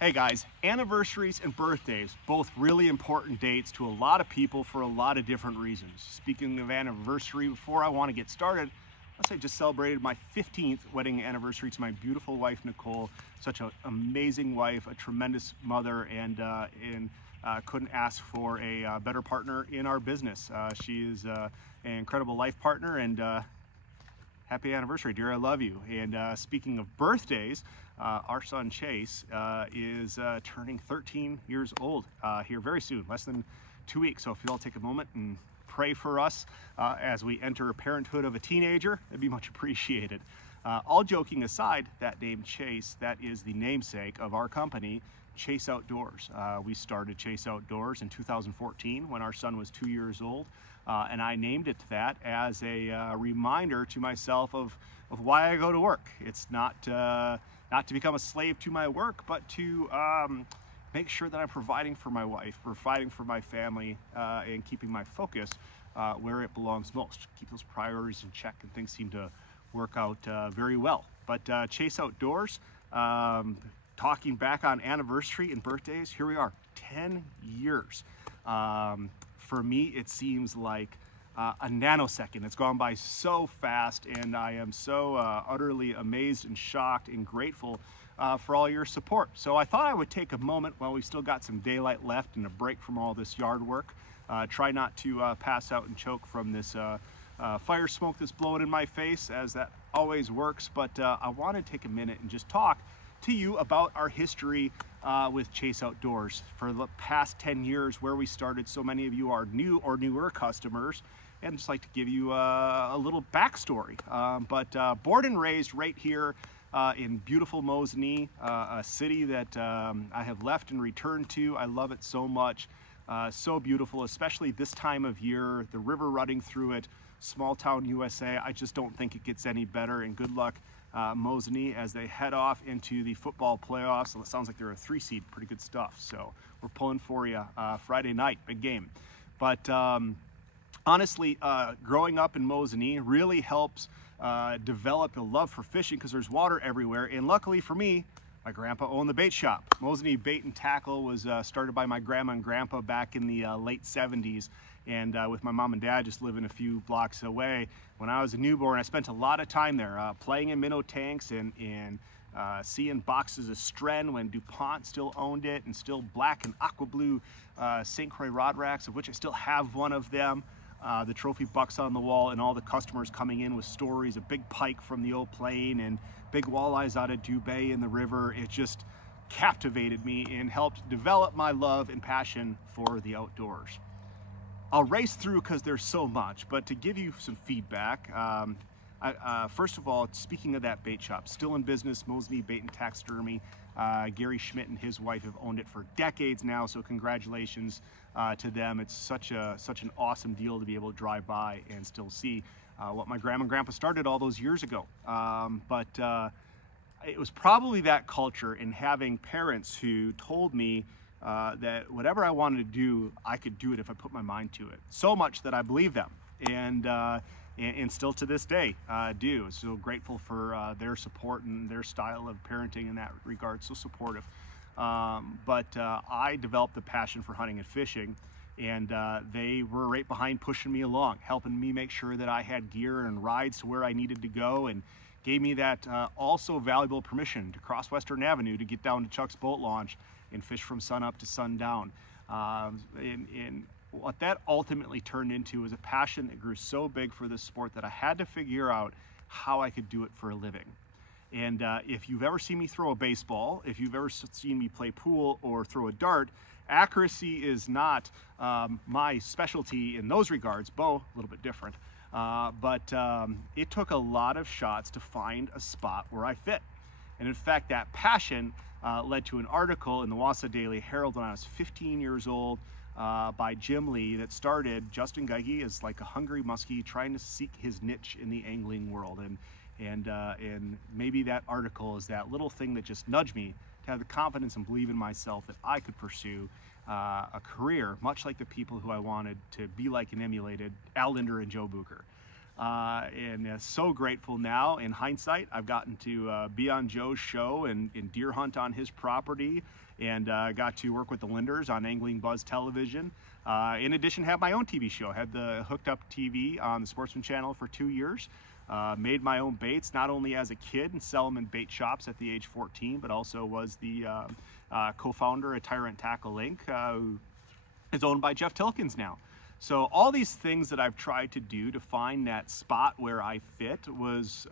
Hey guys, anniversaries and birthdays, both really important dates to a lot of people for a lot of different reasons. Speaking of anniversary, before I want to get started, I just celebrated my 15th wedding anniversary to my beautiful wife, Nicole. Such an amazing wife, a tremendous mother, and couldn't ask for a better partner in our business. She is an incredible life partner, and happy anniversary, dear. I love you. And speaking of birthdays, our son Chase is turning 13 years old here very soon, less than 2 weeks. So if you all take a moment and pray for us as we enter parenthood of a teenager, it'd be much appreciated. All joking aside, that name Chase, that is the namesake of our company, Chase Outdoors. We started Chase Outdoors in 2014 when our son was 2 years old. And I named it that as a reminder to myself of why I go to work. It's not to become a slave to my work, but to make sure that I'm providing for my wife, providing for my family, and keeping my focus where it belongs most. Keep those priorities in check, and things seem to work out very well. But Chase Outdoors, talking back on anniversary and birthdays, here we are, 10 years. For me, it seems like a nanosecond. It's gone by so fast, and I am so utterly amazed and shocked and grateful for all your support. So I thought I would take a moment while we've still got some daylight left and a break from all this yard work. Try not to pass out and choke from this fire smoke that's blowing in my face, as that always works. But I want to take a minute and just talk to you about our history with Chase Outdoors for the past 10 years, where we started. So many of you are new or newer customers, and just like to give you a little backstory. But born and raised right here in beautiful Mosinee, a city that I have left and returned to. I love it so much. So beautiful, especially this time of year, the river running through it, small town USA. I just don't think it gets any better, and good luck Mosinee as they head off into the football playoffs. So it sounds like they're a 3 seed, pretty good stuff. So we're pulling for you Friday night, big game. But honestly, growing up in Mosinee really helps develop a love for fishing, because there's water everywhere. And luckily for me, my grandpa owned the bait shop. Mosinee Bait and Tackle was started by my grandma and grandpa back in the late 70s. And with my mom and dad just living a few blocks away. When I was a newborn, I spent a lot of time there playing in minnow tanks and seeing boxes of Stren when DuPont still owned it, and still black and aqua blue St. Croix rod racks, of which I still have one of them. The trophy bucks on the wall, and all the customers coming in with stories of big pike from the old plain and big walleyes out of Dubay in the river. It just captivated me and helped develop my love and passion for the outdoors. I'll race through because there's so much, but to give you some feedback, first of all, speaking of that bait shop, still in business, Mosinee Bait and Taxidermy. Gary Schmidt and his wife have owned it for decades now, so congratulations to them. It's such an awesome deal to be able to drive by and still see what my grandma and grandpa started all those years ago. But it was probably that culture and having parents who told me that whatever I wanted to do, I could do it if I put my mind to it. So much that I believe them, and still to this day do. So grateful for their support and their style of parenting in that regard, so supportive. But I developed the passion for hunting and fishing, and they were right behind pushing me along, helping me make sure that I had gear and rides to where I needed to go, and gave me that also valuable permission to cross Western Avenue to get down to Chuck's Boat Launch and fish from sun up to sundown. And what that ultimately turned into was a passion that grew so big for this sport that I had to figure out how I could do it for a living. And if you've ever seen me throw a baseball, if you've ever seen me play pool or throw a dart, accuracy is not my specialty in those regards. Bow, a little bit different. But it took a lot of shots to find a spot where I fit. And in fact, that passion led to an article in the Wausau Daily Herald when I was 15 years old by Jim Lee that started Justin Geige as like a hungry muskie trying to seek his niche in the angling world. And maybe that article is that little thing that just nudged me to have the confidence and believe in myself that I could pursue a career much like the people who I wanted to be like and emulated, Al Lindner and Joe Bucher. and so grateful now. In hindsight, I've gotten to be on Joe's show and deer hunt on his property, and got to work with the Linders on Angling Buzz Television. In addition, have my own TV show. Had the Hooked Up TV on the Sportsman Channel for 2 years. Made my own baits, not only as a kid and sell them in bait shops at the age 14, but also was the co-founder at Tyrant Tackle Inc., who is owned by Jeff Tilkins now. So all these things that I've tried to do to find that spot where I fit was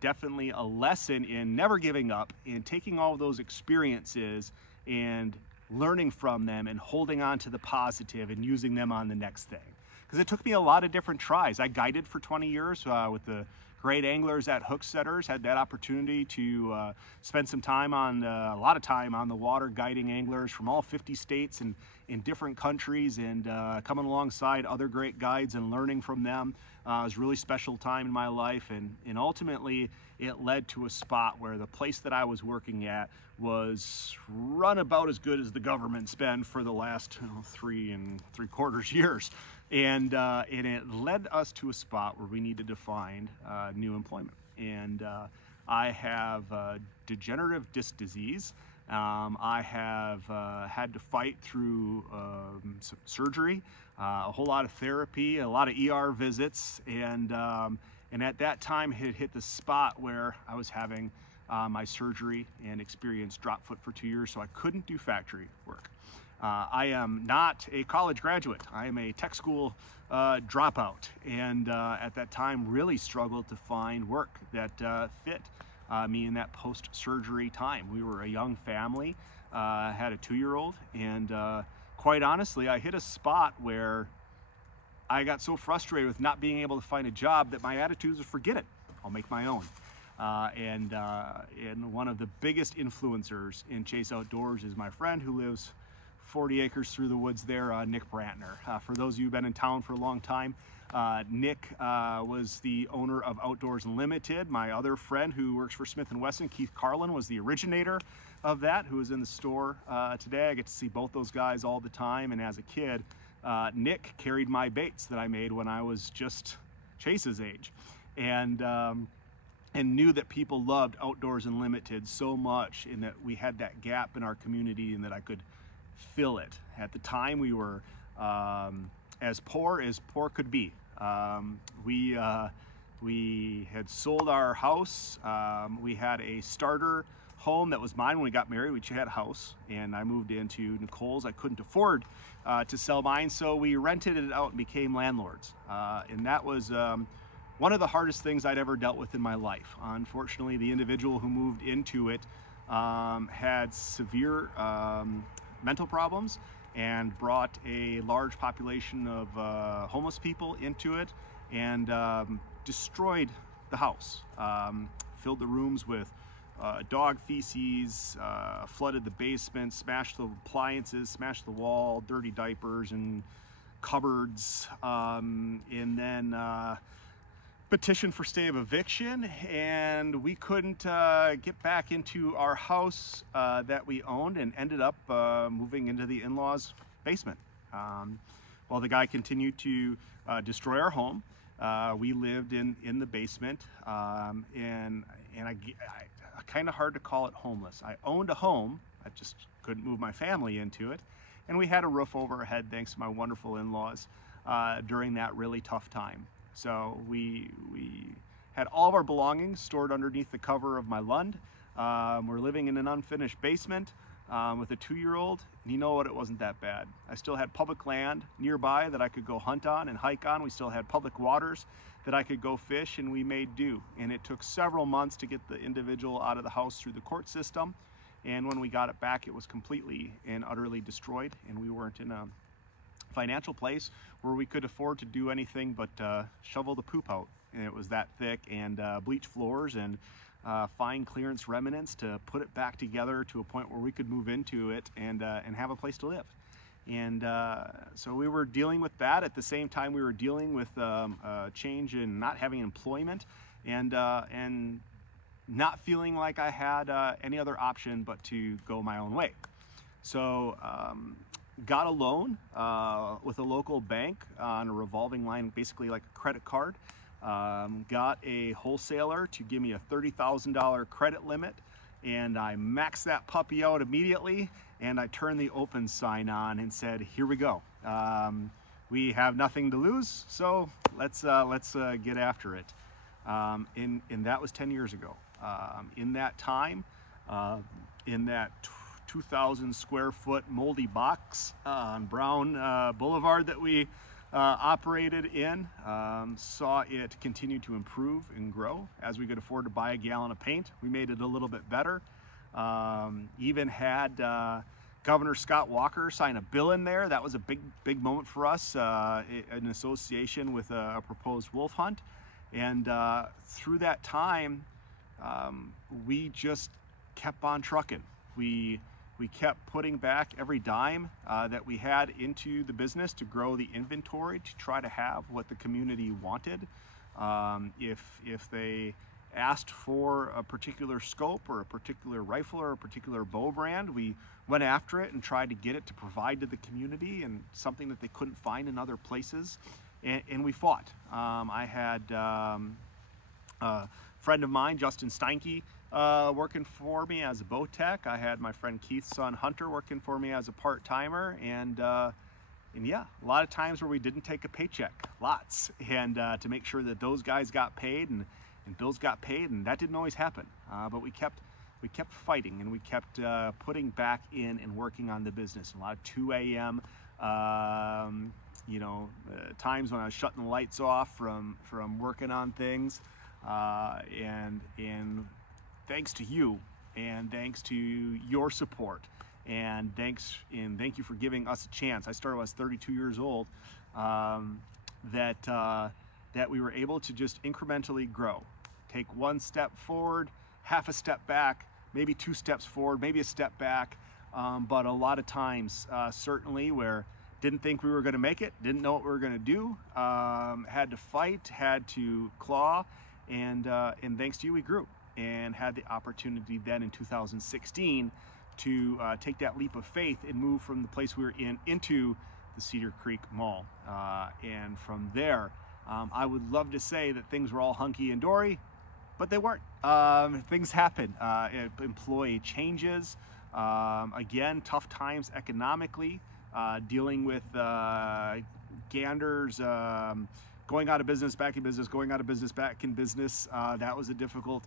definitely a lesson in never giving up, in taking all of those experiences and learning from them and holding on to the positive and using them on the next thing. Because it took me a lot of different tries. I guided for 20 years with the great anglers at Hooksetters, had that opportunity to spend some time on, a lot of time on the water guiding anglers from all 50 states and in different countries, and coming alongside other great guides and learning from them. It was a really special time in my life, and ultimately it led to a spot where the place that I was working at was run about as good as the government's been for the last 3 3/4 years. And it led us to a spot where we needed to find new employment. And I have degenerative disc disease. I have had to fight through some surgery, a whole lot of therapy, a lot of ER visits, and at that time it hit the spot where I was having my surgery and experienced drop foot for 2 years, so I couldn't do factory work. I am not a college graduate. I am a tech school dropout, and at that time really struggled to find work that fit me in that post-surgery time. We were a young family, had a 2-year-old, and quite honestly, I hit a spot where I got so frustrated with not being able to find a job that my attitude was, forget it, I'll make my own. And one of the biggest influencers in Chase Outdoors is my friend who lives 40 acres through the woods there, Nick Brantner. For those of you who've been in town for a long time, Nick was the owner of Outdoors Unlimited. My other friend who works for Smith & Wesson, Keith Carlin, was the originator of that, who is in the store today. I get to see both those guys all the time, and as a kid, Nick carried my baits that I made when I was just Chase's age. And knew that people loved Outdoors Unlimited so much, and that we had that gap in our community and that I could fill it. At the time, we were as poor could be. We had sold our house. We had a starter home that was mine when we got married. We had a house, and I moved into Nicole's. I couldn't afford to sell mine, so we rented it out and became landlords. And that was one of the hardest things I'd ever dealt with in my life. Unfortunately, the individual who moved into it had severe mental problems and brought a large population of homeless people into it, and destroyed the house. Filled the rooms with dog feces, flooded the basement, smashed the appliances, smashed the wall, dirty diapers and cupboards, and then petitioned for stay of eviction, and we couldn't get back into our house that we owned, and ended up moving into the in-laws' basement. While the guy continued to destroy our home, we lived in the basement, and I kind of hard to call it homeless. I owned a home, I just couldn't move my family into it, and we had a roof over our head thanks to my wonderful in-laws during that really tough time. So we had all of our belongings stored underneath the cover of my Lund. We're living in an unfinished basement with a 2-year-old, and you know what, it wasn't that bad. I still had public land nearby that I could go hunt on and hike on. We still had public waters that I could go fish, and we made do. And it took several months to get the individual out of the house through the court system. And when we got it back, it was completely and utterly destroyed, and we weren't in a financial place where we could afford to do anything but shovel the poop out. And it was that thick, and bleach floors and fine clearance remnants to put it back together to a point where we could move into it and have a place to live. And so we were dealing with that. At the same time, we were dealing with change in not having employment, and not feeling like I had any other option but to go my own way. So got a loan with a local bank on a revolving line, basically like a credit card. Got a wholesaler to give me a $30,000 credit limit, and I maxed that puppy out immediately, and I turned the open sign on and said, here we go. We have nothing to lose, so let's get after it. And that was 10 years ago. In that time, in that 2,000 square foot moldy box on Brown Boulevard that we operated in, saw it continue to improve and grow as we could afford to buy a gallon of paint. We made it a little bit better. Even had Governor Scott Walker sign a bill in there. That was a big moment for us in association with a proposed wolf hunt. And through that time, we just kept on trucking. We kept putting back every dime that we had into the business to grow the inventory, to try to have what the community wanted. If they asked for a particular scope or a particular rifle or a particular bow brand, we went after it and tried to get it to provide to the community, and something that they couldn't find in other places. And we fought. I had a friend of mine, Justin Steinke, working for me as a bow tech. I had my friend Keith's son Hunter working for me as a part-timer, and yeah, a lot of times where we didn't take a paycheck, lots, and to make sure that those guys got paid and bills got paid, and that didn't always happen. But we kept fighting, and we kept putting back in and working on the business. A lot of 2 a.m. Times when I was shutting the lights off from working on things, and thanks to you, and thanks to your support, and thank you for giving us a chance. I started when I was 32 years old, that we were able to just incrementally grow, take one step forward, half a step back, maybe 2 steps forward, maybe a step back, but a lot of times, certainly where didn't think we were going to make it, didn't know what we were going to do, had to fight, had to claw, and thanks to you, we grew and had the opportunity then in 2016 to take that leap of faith and move from the place we were in into the Cedar Creek Mall. And from there, I would love to say that things were all hunky and dory, but they weren't. Things happen. Employee changes. Again, tough times economically, dealing with Ganders going out of business, back in business, going out of business, back in business. That was a difficult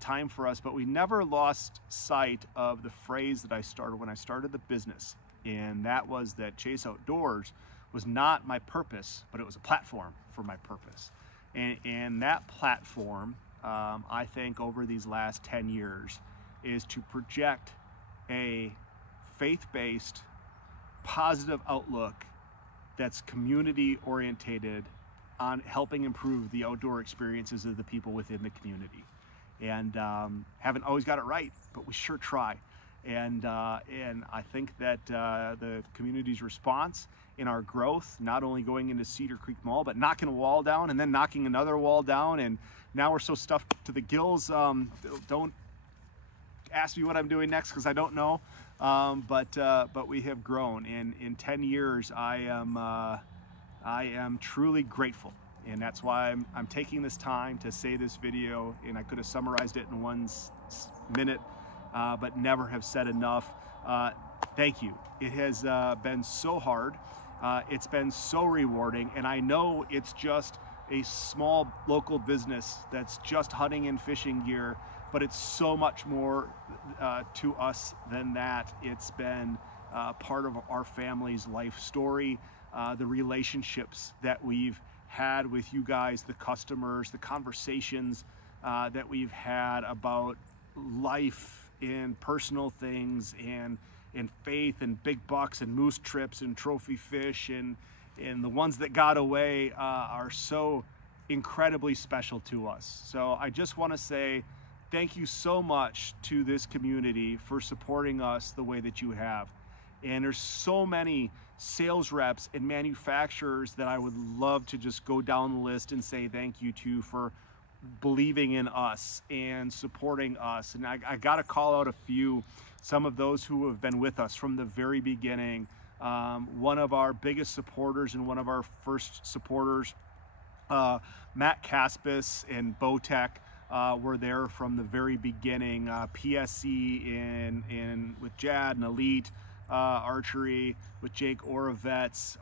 time for us, but we never lost sight of the phrase that I started when I started the business, and that was that Chase Outdoors was not my purpose, but it was a platform for my purpose. And that platform, I think over these last 10 years, is to project a faith-based, positive outlook that's community orientated on helping improve the outdoor experiences of the people within the community. And haven't always got it right, but we sure try. And I think that the community's response in our growth, not only going into Cedar Creek Mall, but knocking a wall down and then knocking another wall down, and now we're so stuffed to the gills. Don't ask me what I'm doing next, because I don't know. But we have grown, and in 10 years, I am truly grateful. And that's why I'm taking this time to say this video, and I could have summarized it in 1 minute, but never have said enough. Thank you. It has been so hard. It's been so rewarding, and I know it's just a small local business that's just hunting and fishing gear, but it's so much more to us than that. It's been part of our family's life story, the relationships that we've had with you guys, the customers, the conversations that we've had about life and personal things, and faith and big bucks and moose trips and trophy fish, and the ones that got away are so incredibly special to us. So I just want to say thank you so much to this community for supporting us the way that you have. And there's so many sales reps and manufacturers that I would love to just go down the list and say thank you to for believing in us and supporting us. And I got to call out a few, some of those who have been with us from the very beginning. one of our biggest supporters and one of our first supporters, Matt Caspis and Bowtech, were there from the very beginning. PSC with Jad and Elite, Archery with Jake Oravets,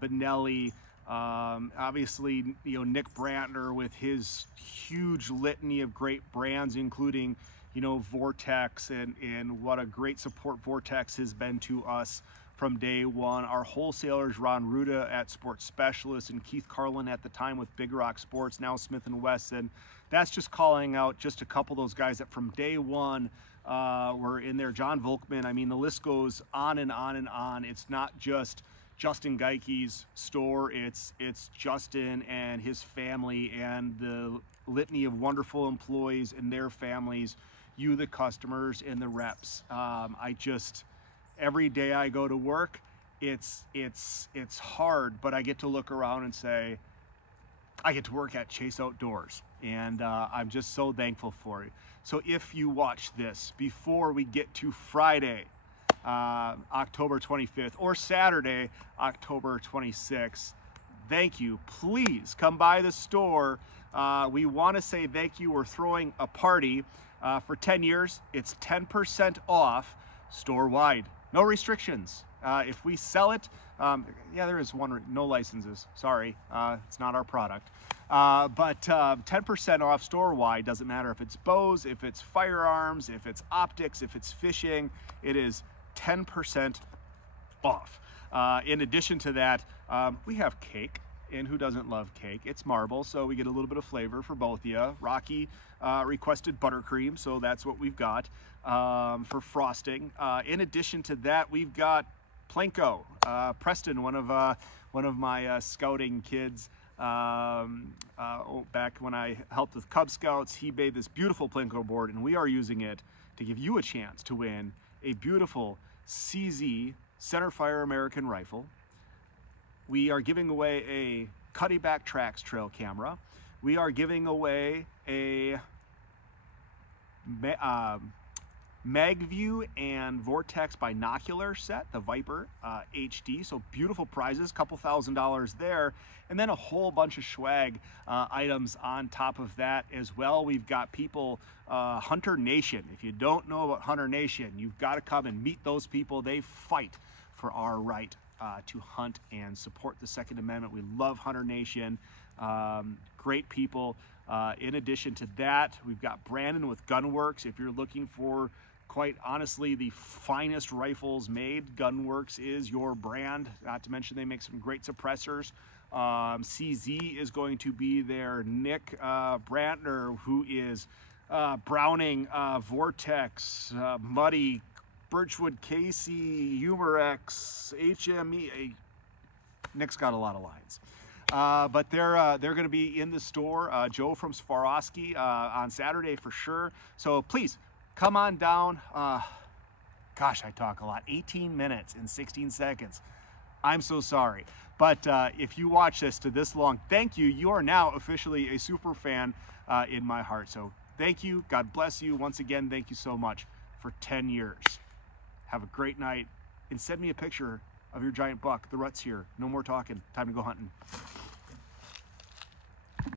Benelli, obviously, Nick Brantner with his huge litany of great brands, including, Vortex, and what a great support Vortex has been to us from day one. Our wholesalers, Ron Ruda at Sports Specialist and Keith Carlin at the time with Big Rock Sports, now Smith & Wesson. That's just calling out just a couple of those guys that from day one were in there. John Volkman, I mean, the list goes on and on and on. It's not just Justin Geike's store, it's Justin and his family and the litany of wonderful employees and their families, you, the customers, and the reps. Every day I go to work, it's hard, but I get to look around and say, I get to work at Chase Outdoors, and I'm just so thankful for it. So if you watch this before we get to Friday, October 25th, or Saturday, October 26th, thank you. Please come by the store. We want to say thank you. We're throwing a party for 10 years. It's 10% off store-wide. No restrictions. If we sell it, yeah, there is one, no licenses. Sorry, it's not our product. But 10% off store-wide. Doesn't matter if it's bows, if it's firearms, if it's optics, if it's fishing. It is 10% off. In addition to that, we have cake. And who doesn't love cake? It's marble, so we get a little bit of flavor for both of you. Rocky requested buttercream, so that's what we've got for frosting. In addition to that, we've got Plinko. Preston, one of my scouting kids, back when I helped with Cub Scouts, he made this beautiful Plinko board, and we are using it to give you a chance to win a beautiful CZ centerfire American rifle. We are giving away a Cuddeback Trax trail camera. We are giving away a MagView and Vortex binocular set, the Viper HD. So beautiful prizes, couple $1,000s there. And then a whole bunch of swag items on top of that as well. We've got people, Hunter Nation. If you don't know about Hunter Nation, you've got to come and meet those people. They fight for our right to hunt and support the Second Amendment. We love Hunter Nation. Great people. In addition to that, we've got Brandon with Gunworks. If you're looking for, quite honestly, the finest rifles made, Gunworks is your brand. Not to mention they make some great suppressors. CZ is going to be there. Nick Brantner, who is Browning, Vortex, Muddy, Birchwood, Casey, Humorex, HME. Nick's got a lot of lines. But they're going to be in the store. Joe from Swarovski on Saturday for sure. So please come on down. Gosh, I talk a lot. 18 minutes and 16 seconds. I'm so sorry. But if you watch this to this long, thank you. You are now officially a super fan in my heart. So thank you. God bless you. Once again, thank you so much for 10 years. Have a great night, and send me a picture of your giant buck. The rut's here. No more talking. Time to go hunting.